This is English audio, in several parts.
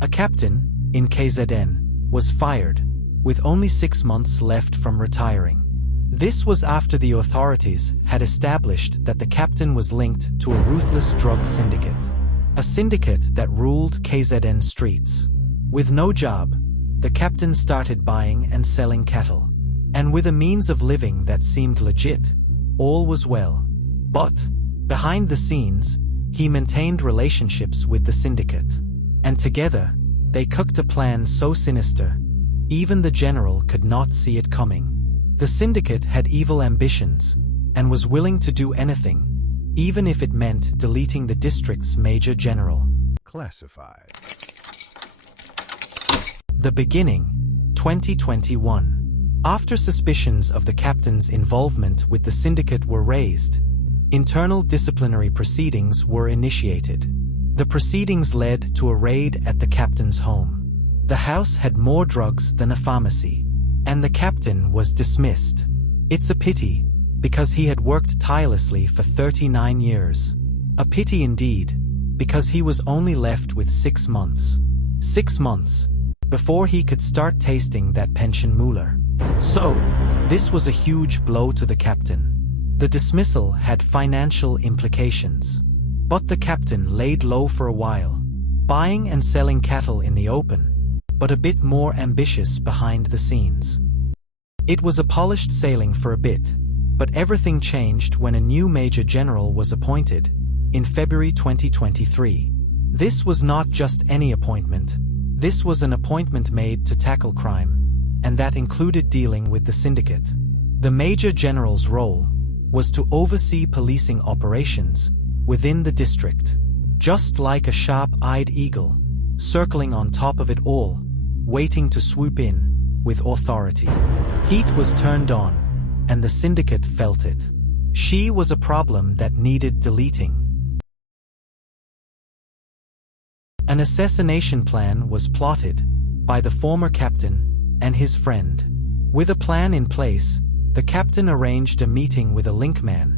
A captain, in KZN, was fired, with only 6 months left from retiring. This was after the authorities had established that the captain was linked to a ruthless drug syndicate. A syndicate that ruled KZN streets. With no job, the captain started buying and selling cattle. And with a means of living that seemed legit, all was well. But, behind the scenes, he maintained relationships with the syndicate. And together, they cooked a plan so sinister, even the general could not see it coming. The syndicate had evil ambitions, and was willing to do anything, even if it meant deleting the district's major general. Classified. The beginning, 2021. After suspicions of the captain's involvement with the syndicate were raised, internal disciplinary proceedings were initiated. The proceedings led to a raid at the captain's home. The house had more drugs than a pharmacy, and the captain was dismissed. It's a pity, because he had worked tirelessly for 39 years. A pity indeed, because he was only left with 6 months. 6 months, before he could start tasting that pension moolah. So, this was a huge blow to the captain. The dismissal had financial implications. But the captain laid low for a while, buying and selling cattle in the open, but a bit more ambitious behind the scenes. It was a polished sailing for a bit, but everything changed when a new major general was appointed, in February 2023. This was not just any appointment, this was an appointment made to tackle crime, and that included dealing with the syndicate. The major general's role was to oversee policing operations within the district, just like a sharp-eyed eagle, circling on top of it all, waiting to swoop in with authority. Heat was turned on, and the syndicate felt it. She was a problem that needed deleting. An assassination plan was plotted by the former captain and his friend. With a plan in place, the captain arranged a meeting with a linkman,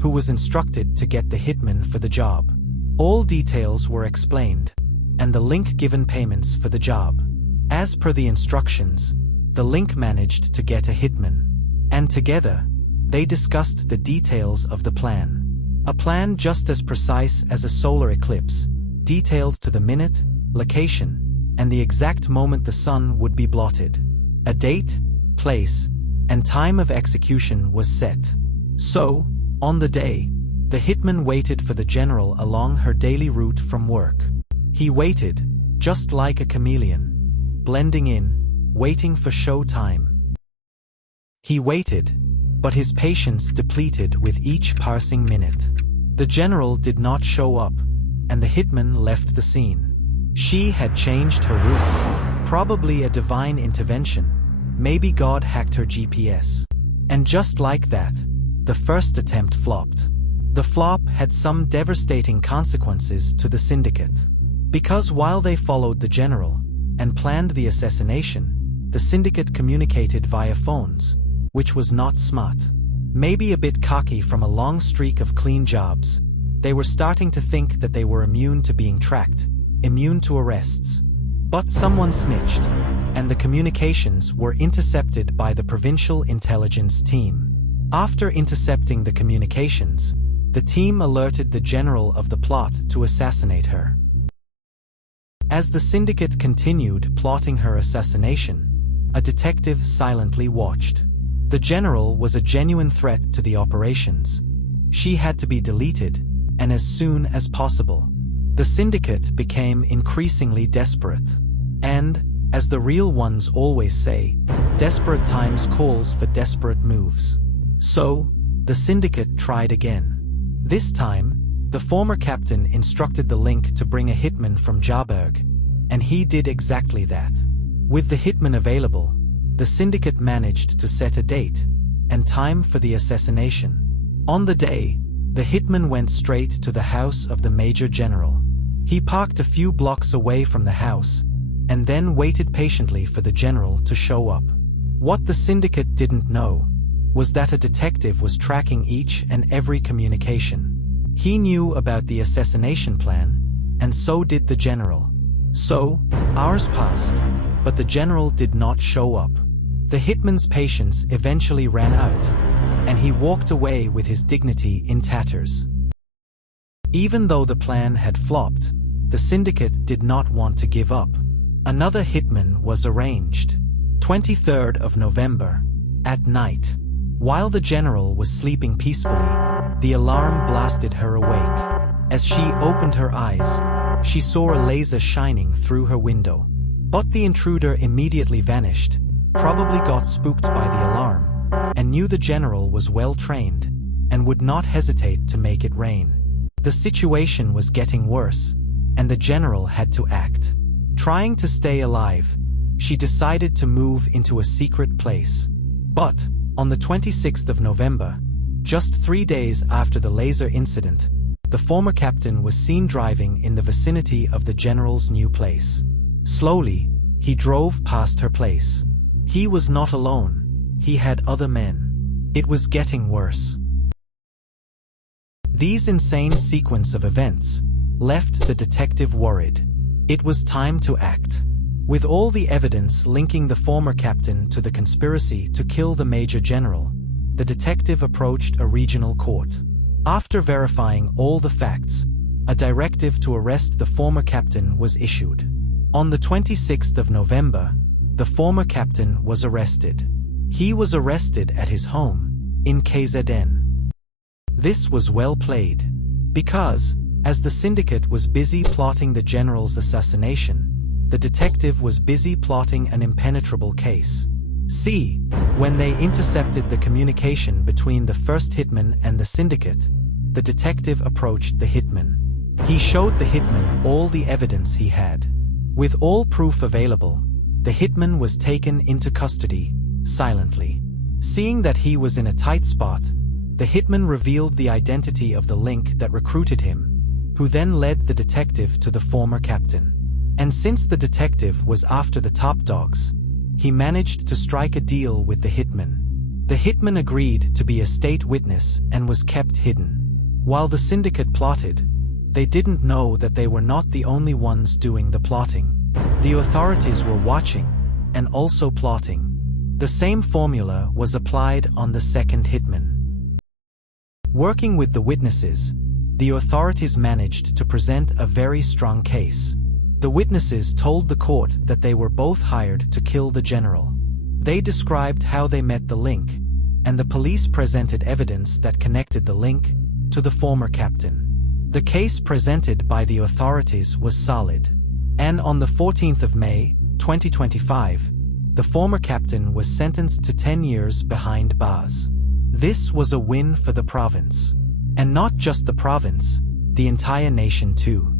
who was instructed to get the hitman for the job. All details were explained, and the link given payments for the job. As per the instructions, the link managed to get a hitman, and together, they discussed the details of the plan. A plan just as precise as a solar eclipse, detailed to the minute, location, and the exact moment the sun would be blotted. A date, place, and time of execution was set. So, on the day, the hitman waited for the general along her daily route from work. He waited, just like a chameleon, blending in, waiting for show time. He waited, but his patience depleted with each passing minute. The general did not show up, and the hitman left the scene. She had changed her route, probably a divine intervention. Maybe God hacked her GPS. And just like that, the first attempt flopped. The flop had some devastating consequences to the syndicate. Because while they followed the general and planned the assassination, the syndicate communicated via phones, which was not smart. Maybe a bit cocky from a long streak of clean jobs, they were starting to think that they were immune to being tracked, immune to arrests. But someone snitched, and the communications were intercepted by the provincial intelligence team. After intercepting the communications, the team alerted the general of the plot to assassinate her. As the syndicate continued plotting her assassination, a detective silently watched. The general was a genuine threat to the operations. She had to be deleted, and as soon as possible. The syndicate became increasingly desperate. And, as the real ones always say, desperate times calls for desperate moves. So, the syndicate tried again. This time, the former captain instructed the link to bring a hitman from Joburg, and he did exactly that. With the hitman available, the syndicate managed to set a date and time for the assassination. On the day, the hitman went straight to the house of the major general. He parked a few blocks away from the house, and then waited patiently for the general to show up. What the syndicate didn't know was that a detective was tracking each and every communication. He knew about the assassination plan, and so did the general. So, Hours passed, but the general did not show up. The hitman's patience eventually ran out, and he walked away with his dignity in tatters. Even though the plan had flopped, the syndicate did not want to give up. Another hitman was arranged. 23rd of November, at night. While the general was sleeping peacefully, the alarm blasted her awake. As she opened her eyes, she saw a laser shining through her window. But the intruder immediately vanished, probably got spooked by the alarm, and knew the general was well trained, and would not hesitate to make it rain. The situation was getting worse, and the general had to act. Trying to stay alive, she decided to move into a secret place. But, on the 26th of November, just 3 days after the laser incident, the former captain was seen driving in the vicinity of the general's new place. Slowly, he drove past her place. He was not alone. He had other men. It was getting worse. These insane sequence of events left the detective worried. It was time to act. With all the evidence linking the former captain to the conspiracy to kill the major general, the detective approached a regional court. After verifying all the facts, a directive to arrest the former captain was issued. On the 26th of November, the former captain was arrested. He was arrested at his home, in KZN. This was well played, because, as the syndicate was busy plotting the general's assassination, the detective was busy plotting an impenetrable case. See, when they intercepted the communication between the first hitman and the syndicate, the detective approached the hitman. He showed the hitman all the evidence he had. With all proof available, the hitman was taken into custody, silently. Seeing that he was in a tight spot, the hitman revealed the identity of the link that recruited him, who then led the detective to the former captain. And since the detective was after the top dogs, he managed to strike a deal with the hitman. The hitman agreed to be a state witness and was kept hidden. While the syndicate plotted, they didn't know that they were not the only ones doing the plotting. The authorities were watching, and also plotting. The same formula was applied on the second hitman. Working with the witnesses, the authorities managed to present a very strong case. The witnesses told the court that they were both hired to kill the general. They described how they met the link, and the police presented evidence that connected the link to the former captain. The case presented by the authorities was solid. And on the 14th of May, 2025, the former captain was sentenced to 10 years behind bars. This was a win for the province. And not just the province, the entire nation too.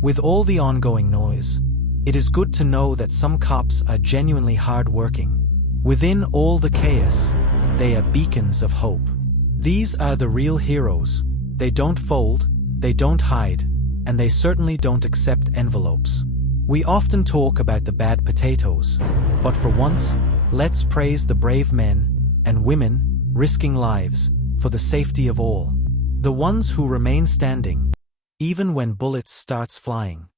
With all the ongoing noise, it is good to know that some cops are genuinely hard-working. Within all the chaos, they are beacons of hope. These are the real heroes. They don't fold, they don't hide, and they certainly don't accept envelopes. We often talk about the bad potatoes, but for once, let's praise the brave men and women risking lives for the safety of all. The ones who remain standing, even when bullets starts flying.